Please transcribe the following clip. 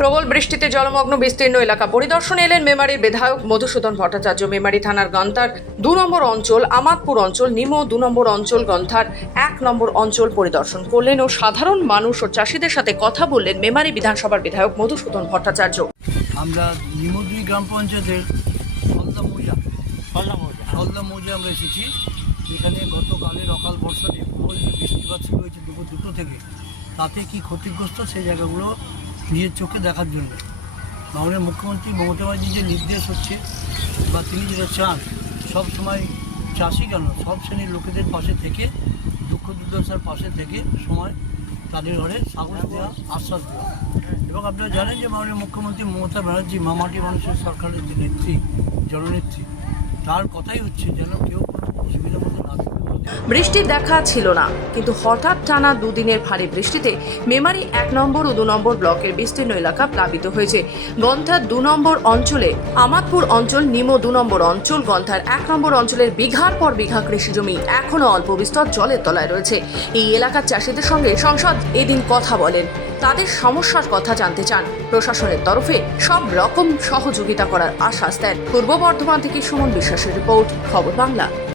প্রবল বৃষ্টিতে জলমগ্ন বিস্তীর্ণ এলাকা। পরিদর্শনে এলেন মেমারির বিধায়ক মধুসূদন ভট্টাচার্য। মেমারি থানার গন্তার দু নম্বর অঞ্চল আমাদপুর অঞ্চল নিমো দু নম্বর অঞ্চল গন্থার এক নম্বর অঞ্চল পরিদর্শন করলেন ও সাধারণ মানুষ ও চাষিদের সাথে কথা বললেন মেমারি বিধানসভার বিধায়ক মধুসূদন ভট্টাচার্য। আমরা নিমদ্রি গ্রাম পঞ্চায়েতের ফলদা মৌজা আমরা এসেছি। এখানে গতকালের অকাল বর্ষাতে প্রবল যে বৃষ্টিপাত শুরু হয়েছে দুপুর দুটো থেকে। তাতে কি ক্ষতিগ্রস্ত সেই জায়গাগুলো নিজের চোখে দেখার জন্য। মাননীয় মুখ্যমন্ত্রী মমতা ব্যানার্জি যে নির্দেশ হচ্ছে বা তিনি যেটা চান, সব সময় চাষি কেন? সব শ্রেণির লোকেদের পাশে থেকে, দুঃখ দুর্দশার পাশে থেকে সময় তাদের ঘরে সাহস দেওয়া, আশ্বাস দেওয়া। এবং আপনারা জানেন যে মাননীয় মুখ্যমন্ত্রী মমতা ব্যানার্জি মামাটি মানুষের সরকারের যে নেত্রী, জননেত্রী, তার কথাই হচ্ছে যেন কেউ কোনো অসুবিধার মধ্যে না থাকে বৃষ্টির দেখা ছিল না। কিন্তু হঠাৎ টানা দুদিনের ভারী বৃষ্টিতে মেমারি এক নম্বর ও দু নম্বর ব্লকের বিস্তীর্ণ এলাকা প্লাবিত হয়েছে। গন্থার দু নম্বর অঞ্চলে আমাদপুর অঞ্চল, নিমো দু নম্বর অঞ্চল গন্থার এক নম্বর অঞ্চলের বিঘার পর বিঘা কৃষি জমি এখনও অল্প বিস্তর জলের তলায় রয়েছে। এই এলাকার চাষিদের সঙ্গে সংসদ এদিন কথা বলেন। তাদের সমস্যার কথা জানতে চান। প্রশাসনের তরফে সব রকম সহযোগিতা করার আশ্বাস দেন। পূর্ব বর্ধমান থেকে সুমন বিশ্বাসের রিপোর্ট, খবর বাংলা।